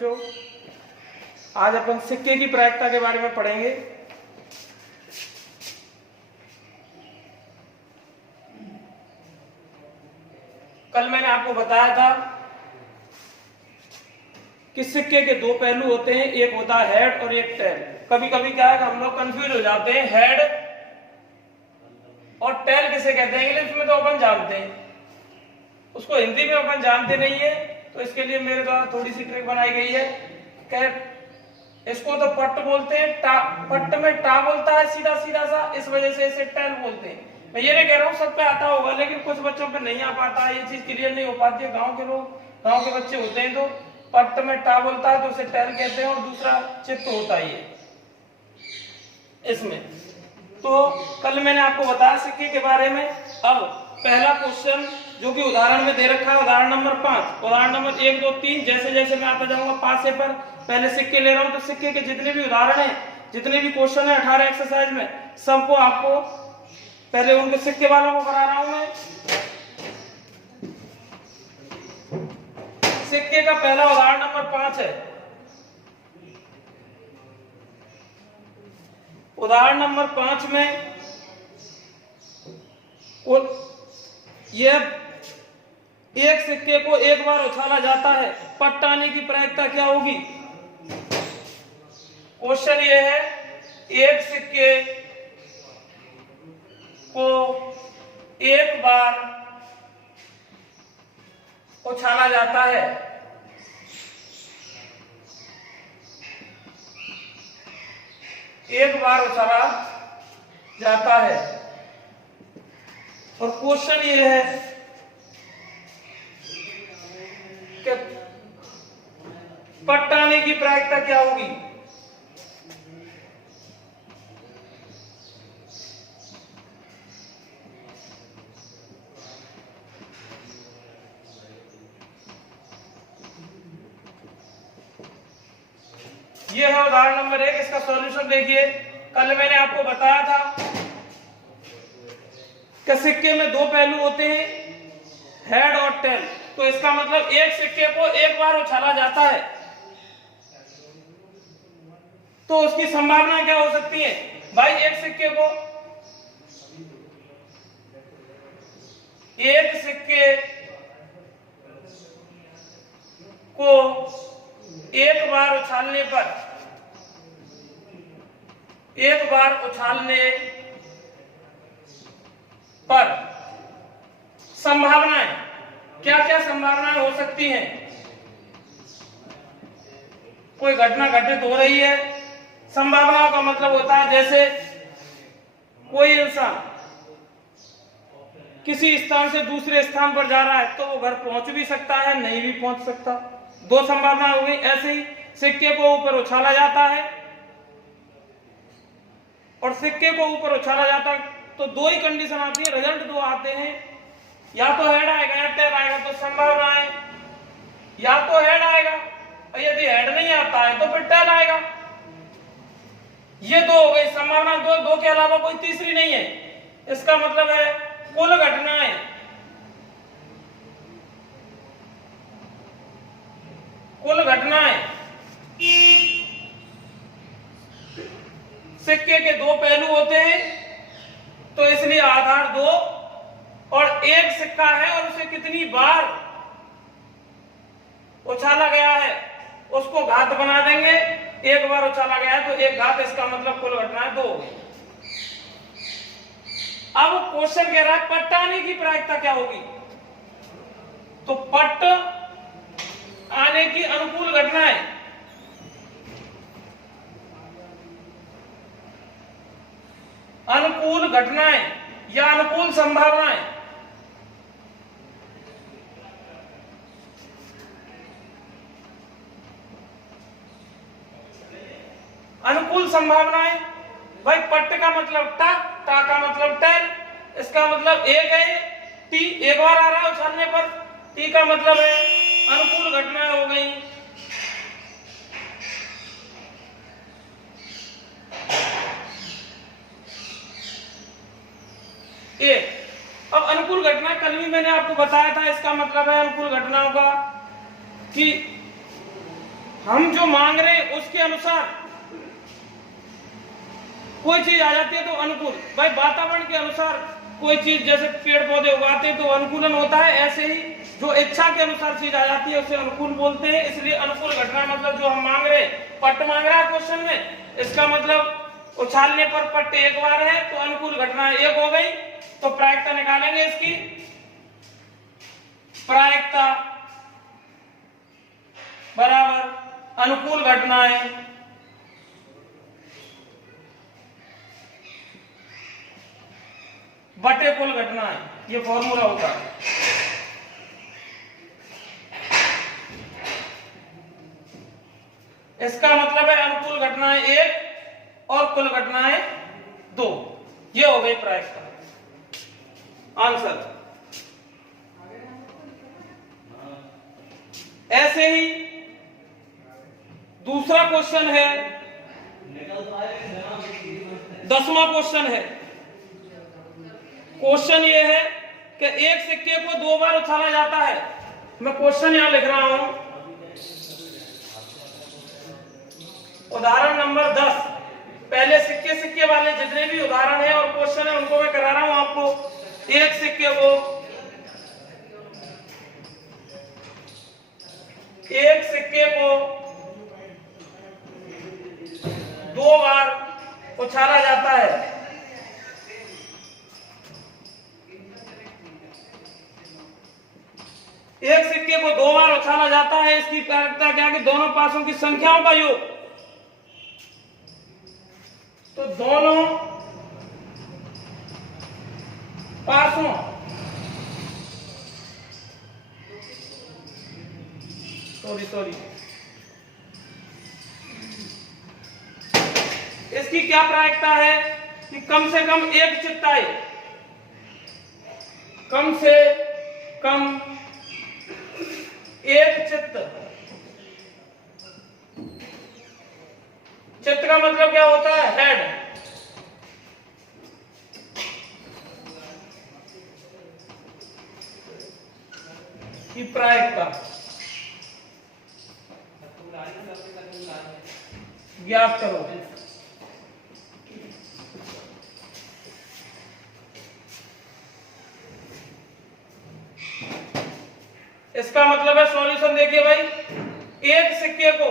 बच्चों, आज अपन सिक्के की प्रायिकता के बारे में पढ़ेंगे। कल मैंने आपको बताया था कि सिक्के के दो पहलू होते हैं, एक होता है हेड और एक टेल। कभी कभी क्या है कि हम लोग कंफ्यूज हो जाते हैं, हेड और टेल किसे कहते हैं। इंग्लिश में तो अपन जानते हैं, उसको हिंदी में अपन जानते नहीं है, तो इसके लिए मेरे द्वारा थोड़ी सी ट्रिक बनाई गई है। इसको तो पट्ट बोलते हैं, पट्ट में टा बोलता है सीधा सीधा सा, इस वजह से इसे टेल बोलते हैं। मैं ये नहीं कह रहा हूँ सब पे आता होगा, लेकिन कुछ बच्चों पे नहीं आ पाता है, ये चीज क्लियर नहीं हो पाती है। गांव के लोग, गांव के बच्चे होते हैं तो पट्ट में टा बोलता है तो उसे टेल कहते हैं, और दूसरा चित्त होता है इसमें। तो कल मैंने आपको बताया सिक्के के बारे में। अब पहला क्वेश्चन जो कि उदाहरण में दे रखा है, उदाहरण नंबर 5, उदाहरण नंबर 1, 2, 3, जैसे जैसे मैं आता जाऊंगा 5 से पर पहले सिक्के ले रहा हूं, तो सिक्के के जितने भी उदाहरण हैं, जितने भी क्वेश्चन है 18 एक्सरसाइज में, सबको आपको पहले उनके सिक्के वालों को करा रहा हूं मैं। सिक्के का पहला उदाहरण नंबर 5 है। उदाहरण नंबर 5 में यह एक सिक्के को एक बार उछाला जाता है, पट्ट आने की प्रायिकता क्या होगी? क्वेश्चन ये है, एक सिक्के को एक बार उछाला जाता है, एक बार उछाला जाता है, और क्वेश्चन ये है कि पट्ट आने की प्रायिकता क्या होगी? ये है उदाहरण नंबर 1। इसका सॉल्यूशन देखिए। कल मैंने आपको बताया था कि सिक्के में दो पहलू होते हैं, हेड और टेल। तो इसका मतलब एक सिक्के को एक बार उछाला जाता है तो उसकी संभावना क्या हो सकती है? भाई एक सिक्के को एक बार उछालने पर संभावनाएं, क्या क्या संभावनाएं हो सकती हैं? कोई घटना घटित हो रही है, संभावनाओं का मतलब होता है जैसे कोई इंसान किसी स्थान से दूसरे स्थान पर जा रहा है तो वो घर पहुंच भी सकता है, नहीं भी पहुंच सकता। दो संभावना हो गई। ऐसे ही सिक्के को ऊपर उछाला जाता है और सिक्के को ऊपर उछाला जाता है तो दो ही कंडीशन आती है, रिजल्ट दो आते हैं, या तो हेड आएगा या टेल आएगा। तो संभावना है या तो हेड आएगा, और यदि हेड नहीं आता है तो फिर टेल आएगा। ये दो हो गई संभावना, दो के अलावा कोई तीसरी नहीं है। इसका मतलब है कुल घटनाएं सिक्के के दो पहलू होते हैं, तो इसलिए आधार दो, और एक सिक्का है और उसे कितनी बार उछाला गया है उसको घात बना देंगे। एक बार उछाला गया है तो एक घात, इसका मतलब कुल घटनाएं दो हो गई। अब क्वेश्चन कह रहा है पट्ट आने की प्रायिकता क्या होगी? तो पट्ट आने की अनुकूल घटनाएं, या अनुकूल संभावनाएं, अनुकूल संभावनाएं। भाई पट्ट का मतलब टा का मतलब टेल, इसका मतलब एक है टी, एक बार आ रहा है उछालने पर, टी का मतलब है अनुकूल घटनाएं हो गई। एक अब अनुकूल घटना कल भी मैंने आपको बताया था, इसका मतलब है अनुकूल घटनाओं का कि हम जो मांग रहे हैं उसके अनुसार कोई चीज आ जाती है तो अनुकूल, भाई वातावरण के अनुसार कोई चीज जैसे पेड़ पौधे उगाते हैं तो अनुकूलन होता है, ऐसे ही जो इच्छा के अनुसार चीज आ जाती है उसे अनुकूल बोलते हैं। इसलिए अनुकूल घटना मतलब जो हम मांग रहे हैं, पट्ट मांग रहा है क्वेश्चन में, इसका मतलब उछालने पर पट्ट एक बार है तो अनुकूल घटना एक हो गई। तो प्रायिकता निकालेंगे इसकी, प्रायिकता बराबर अनुकूल घटनाएं बटे कुल घटनाएं, ये फॉर्मूला होता है। इसका मतलब है अनुकूल घटनाएं एक और कुल घटनाएं दो, ये हो गई प्रायिकता। आंसर ऐसे ही दूसरा क्वेश्चन है, 10वां क्वेश्चन है। क्वेश्चन ये है कि एक सिक्के को 2 बार उछाला जाता है। मैं क्वेश्चन यहां लिख रहा हूं, उदाहरण नंबर 10। पहले सिक्के वाले जितने भी उदाहरण है और क्वेश्चन है उनको मैं करा रहा हूं आपको। एक सिक्के को 2 बार उछाला जाता है। एक सिक्के को 2 बार उछाला जाता है, इसकी प्रायिकता क्या है कि दोनों पासों की संख्याओं का योग। तो दोनों पासों सॉरी इसकी क्या प्रायिकता है कि कम से कम एक चित्त आए, कम से कम एक चित्त। चित्त का मतलब क्या होता है? हेड। की प्रायिकता ज्ञात करो। इसका मतलब है, सॉल्यूशन देखिए भाई, एक सिक्के को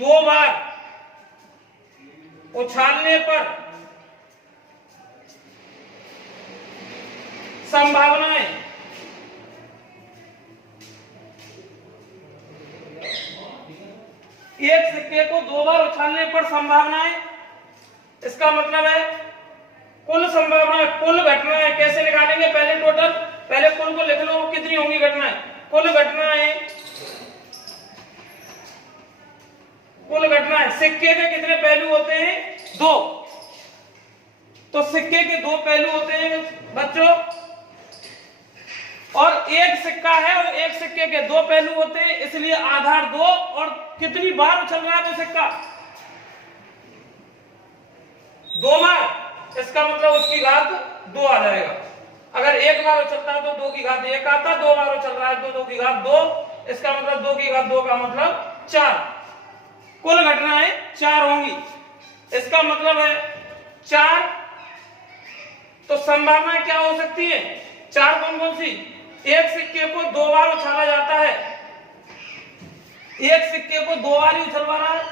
2 बार उछालने पर संभावनाएं एक सिक्के को 2 बार उछालने पर संभावनाएं, इसका मतलब है कुल संभावनाएं, कुल घटनाएं कैसे निकालेंगे? पहले टोटल, पहले कुल को लिख लो, कितनी होंगी घटनाएं? कुल घटनाएं सिक्के के कितने पहलू होते हैं? 2। तो सिक्के के 2 पहलू होते हैं बच्चों, और एक सिक्का है और एक सिक्के के 2 पहलू होते हैं, इसलिए आधार 2। और कितनी बार उछल रहा है वो सिक्का? 2 बार। इसका मतलब उसकी घात 2 आ जाएगा। अगर एक बार उछलता है तो 2 की घात 1 आता, 2 बार उछल रहा है तो 2 की घात 2। इसका मतलब 2 की घात 2 का मतलब 4। कुल घटनाएं 4 होंगी, इसका मतलब है 4। तो संभावनाएं क्या हो सकती है? 4 कौन कौन सी? एक सिक्के को 2 बार उछाला जाता है, एक सिक्के को 2 बार ही उछलवा रहा है,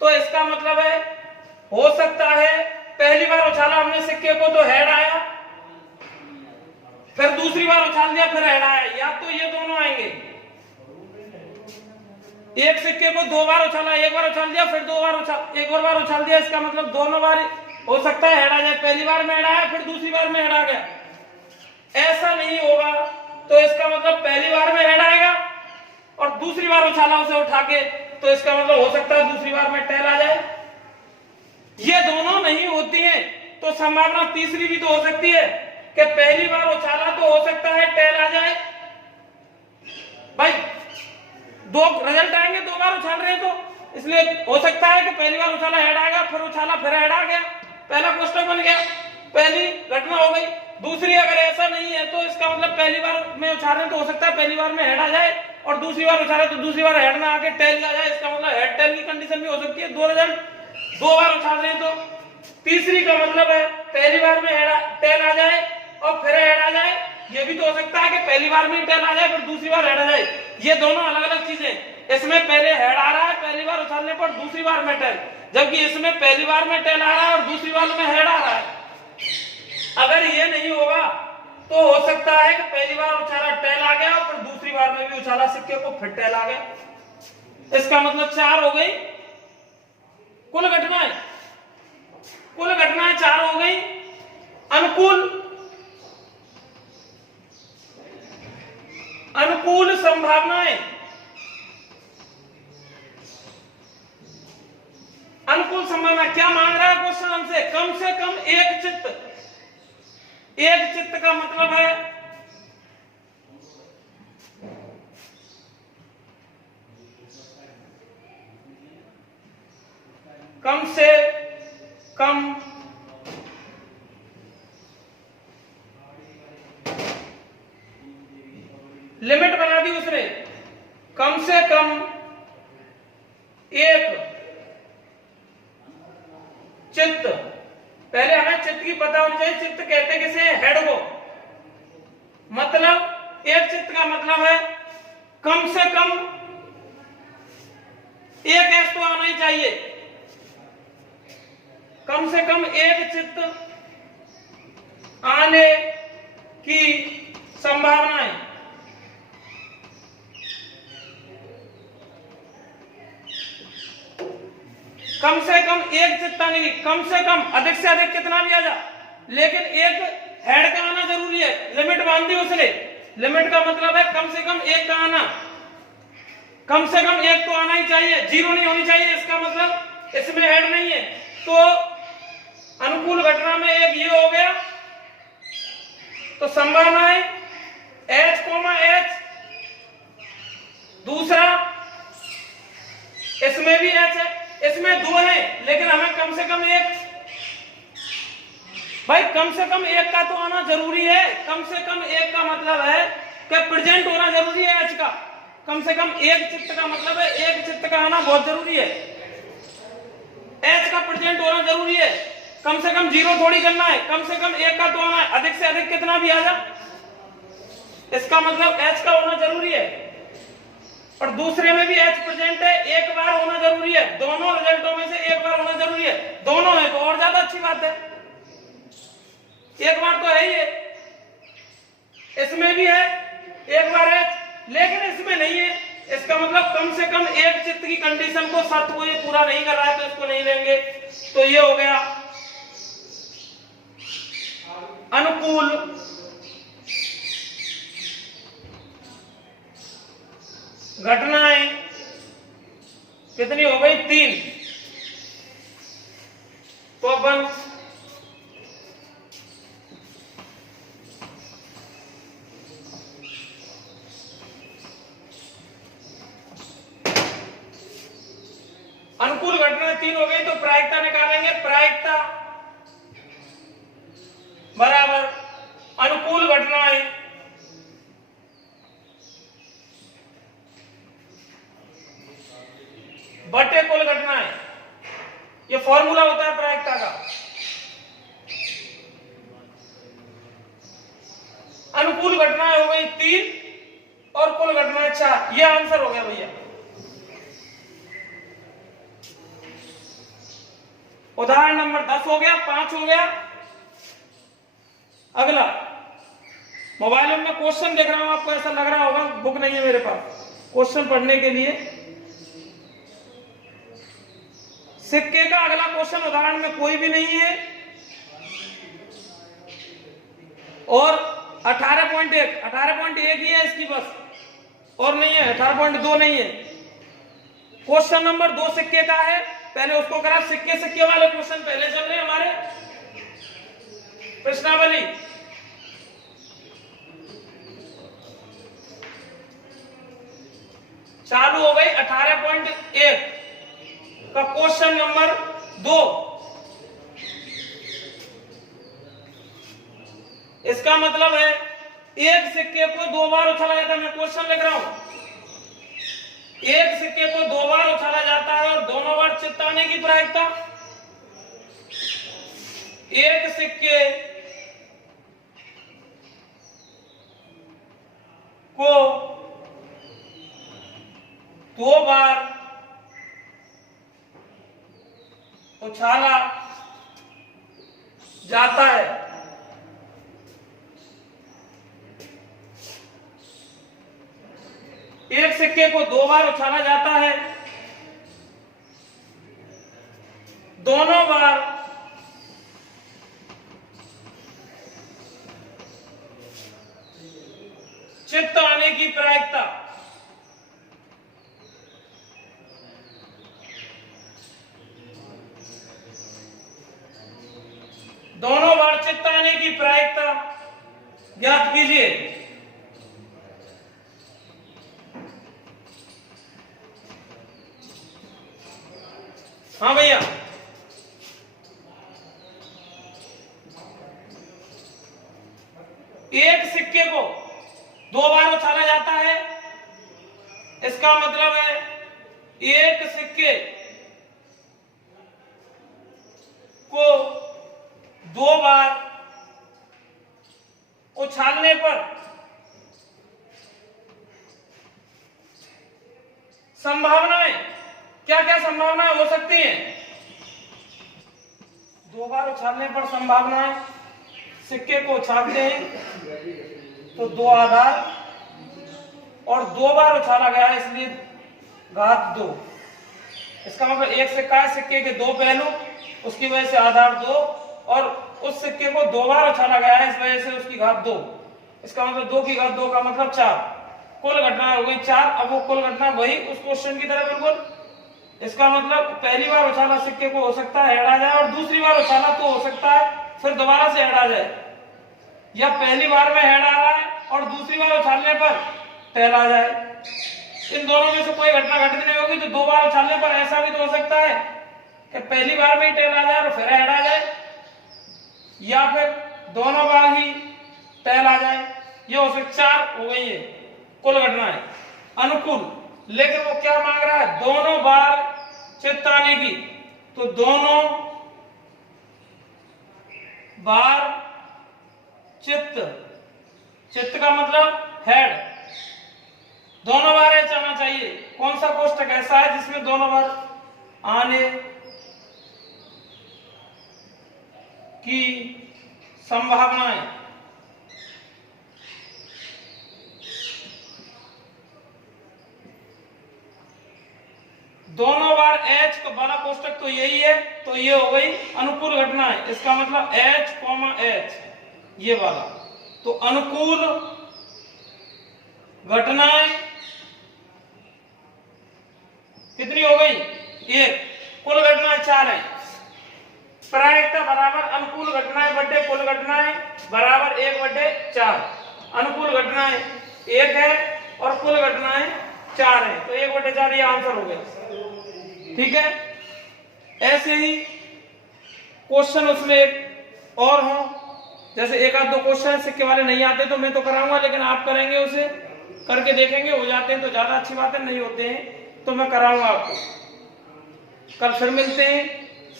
तो इसका मतलब है हो सकता है पहली बार उछाला हमने सिक्के को तो हेड आया, फिर दूसरी बार उछाल दिया फिर हेड आया, या तो ये दोनों आएंगे। एक सिक्के को 2 बार उछाला, एक बार उछाल दिया फिर 2 बार उछाल, एक और बार उछाल दिया, इसका मतलब दोनों बार हो सकता है हेड आ जाए। पहली बार में हेड आया फिर दूसरी बार में हेड आ गया, ऐसा नहीं होगा। तो इसका मतलब पहली बार में हेड आएगा और दूसरी बार उछाला उसे उठा के, तो इसका मतलब हो सकता है दूसरी बार में टेल आ जाए। ये दोनों नहीं होती हैं तो संभावना तीसरी भी तो हो सकती है कि पहली बार उछाला तो हो सकता है टेल आ जाए। भाई 2 रिजल्ट आएंगे, 2 बार उछाल रहे हैं तो इसलिए हो सकता है कि पहली बार उछाला हेड आएगा, फिर उछाला फिर हेड आ गया, पहला क्वेश्चन बन गया, पहली घटना हो गई। दूसरी अगर ऐसा नहीं है तो इसका मतलब पहली बार में उछालें तो हो सकता है पहली बार में हेड आ जाए और दूसरी बार उछाले तो दूसरी बार हेड ना आके टेल आ जाए, इसका मतलब हेड टेल की कंडीशन भी हो सकती है। 2 बार उछाल रहे हैं तो। तीसरी का मतलब है पहली बार में टेल आ जाए और फिर हेड आ जाए, ये भी तो हो सकता है कि पहली बार में टेल आ जाए फिर दूसरी बार हेड आ जाए। ये दोनों अलग अलग चीजें। इसमें पहले हेड आ रहा है पहली बार उछालने पर, दूसरी बार में टेल, जबकि इसमें पहली बार में टेल आ रहा है और दूसरी बार में हेड आ रहा है। अगर ये नहीं होगा तो हो सकता है कि पहली बार उछाला टेल आ गया और फिर दूसरी बार में भी उछाला सिक्के को फिर टेल आ गया। इसका मतलब 4 हो गई कुल घटनाएं। कुल घटनाएं 4 हो गई। अनुकूल संभावनाएं। अनुकूल संभावना क्या मांग रहा है क्वेश्चन हमसे? कम से कम एक चित्त। एक चित्त का मतलब है कम से कम लिमिट बना दी उसने, कम से कम एक चित्त। पहले हमें चित्त की पता होनी चाहिए। चित्त कहते किसे? हेड को। मतलब एक चित्त का मतलब है कम से कम एक एस तो आना ही चाहिए। कम से कम एक चित्त आने की संभावनाएं। कम से कम एक चित्त आने की, कम से कम, अधिक से अधिक कितना भी आ जा, लेकिन एक हेड का आना जरूरी है। लिमिट बांध दी उसने। लिमिट का मतलब है कम से कम एक का आना। कम से कम एक तो आना ही चाहिए, 0 नहीं होनी चाहिए। इसका मतलब इसमें हेड नहीं है तो अनुकूल घटना में एक ये हो गया। तो संभावना है H, दूसरा इसमें भी H है, इसमें 2 है लेकिन हमें कम से कम एक, भाई कम से कम एक का तो आना जरूरी है। कम से कम एक का मतलब है कि प्रेजेंट होना जरूरी है H का। कम से कम एक चित्त का मतलब है एक चित्त का आना बहुत जरूरी है। H का प्रेजेंट होना जरूरी है। कम से कम 0 थोड़ी करना है, कम से कम एक का तो आना है। अधिक से अधिक कितना भी आ जा, इसका मतलब H का होना जरूरी है। और दूसरे में भी H प्रेजेंट है, एक बार होना जरूरी है। दोनों रिजल्टों में से एक बार होना जरूरी है। दोनों है तो और ज्यादा अच्छी बात है। एक बार तो है ही है, इसमें भी है एक बार H, लेकिन इसमें नहीं है। इसका मतलब कम से कम एक चित्त की कंडीशन को, शर्त को ये पूरा नहीं कर रहा है तो इसको नहीं लेंगे। तो ये हो गया अनुकूल घटनाएं। कितनी हो गई? 3। तो अपन अनुकूल घटनाएं 3 हो गई तो प्रायिकता निकालेंगे। प्रायिकता बराबर अनुकूल घटनाएं बटे कुल घटनाएं। ये फॉर्मूला होता है प्रायिकता का। अनुकूल घटनाएं हो गई 3 और कुल घटनाएं 4। ये आंसर हो गया भैया। उदाहरण नंबर 10 हो गया, 5 हो गया। अगला, मोबाइल में क्वेश्चन देख रहा हूं, आपको ऐसा लग रहा होगा बुक नहीं है मेरे पास क्वेश्चन पढ़ने के लिए। सिक्के का अगला क्वेश्चन उदाहरण में कोई भी नहीं है और 18.1 ही है इसकी बस, और नहीं है। 18.2 नहीं है। क्वेश्चन नंबर 2 सिक्के का है, पहले उसको करा। सिक्के वाले क्वेश्चन पहले चल रहे हैं हमारे प्रश्नावली। चालू हो गई 18.1 का क्वेश्चन नंबर 2। इसका मतलब है एक सिक्के को 2 बार उछाला जाता है। मैं क्वेश्चन लिख रहा हूं, एक सिक्के को 2 बार उछाला जाता है और दोनों बार चित्त आने की प्रायिकता। एक सिक्के को 2 बार उछाला जाता है। एक सिक्के को 2 बार उछाला जाता है, दोनों बार चित्त आने की प्रायिकता। दोनों बार चित्त आने की प्रायिकता ज्ञात कीजिए। हाँ भैया, एक सिक्के को 2 बार उछाला जाता है, इसका मतलब है एक सिक्के को 2 बार उछालने पर संभावनाएं, क्या क्या संभावनाएं हो सकती हैं? 2 बार उछालने पर संभावनाएं, सिक्के को उछालते हैं तो 2 आधार और 2 बार उछाला गया है इसलिए घात 2। इसका मतलब एक सिक्का है, सिक्के के 2 पहलू, उसकी वजह से आधार 2, और उस सिक्के को 2 बार उछाला गया है इस वजह से उसकी घात 2। इसका मतलब 2 की घात 2 का मतलब 4। कुल घटना हो गई 4। अब वो कुल घटना वही उस क्वेश्चन की तरह बिल्कुल। इसका मतलब पहली बार उछाला सिक्के को हो सकता है हेड आ जाए, और दूसरी बार उछाला तो हो सकता है फिर दोबारा से हेड आ जाए, या पहली बार में हेड आ रहा है और दूसरी बार उछालने पर टेल आ जाए। इन दोनों में से कोई घटना घटित नहीं होगी। तो 2 बार उछालने पर ऐसा भी तो हो सकता है कि पहली बार में ही टेल आ जाए और फिर हेड आ जाए, या फिर दोनों बार ही टेल आ जाए। ये हो सकता। 4 हो गई है कुल घटनाएं अनुकूल। लेकिन वो क्या मांग रहा है? दोनों बार चित्त आने की। तो दोनों बार चित्त, चित्त का मतलब हेड, दोनों बार एच आना चाहिए। कौन सा कोष्टक ऐसा है जिसमें दोनों बार आने की संभावनाएं? दोनों बार H का वाला कोष्टक तो यही है, तो ये हो गई अनुकूल घटनाएं। इसका मतलब H, H ये वाला। तो अनुकूल घटनाएं कितनी हो गई? 1। कुल घटनाएं 4 है। प्रायिकता बराबर अनुकूल घटनाएं बटे कुल घटनाएं बराबर 1/4। अनुकूल घटनाएं 1 है और कुल घटनाएं 4 है, तो 1/4 ये आंसर हो गया। ठीक है। ऐसे ही क्वेश्चन उसमें एक और हो, जैसे 1-2 क्वेश्चन सिक्के वाले नहीं आते तो मैं तो कराऊंगा, लेकिन आप करेंगे, उसे करके देखेंगे, हो जाते हैं तो ज्यादा अच्छी बात है, नहीं होते हैं तो मैं कराऊंगा आपको। कल फिर मिलते हैं,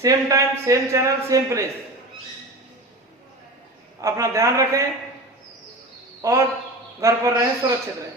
same time, same channel, same place. अपना ध्यान रखें और घर पर रहें, सुरक्षित रहें।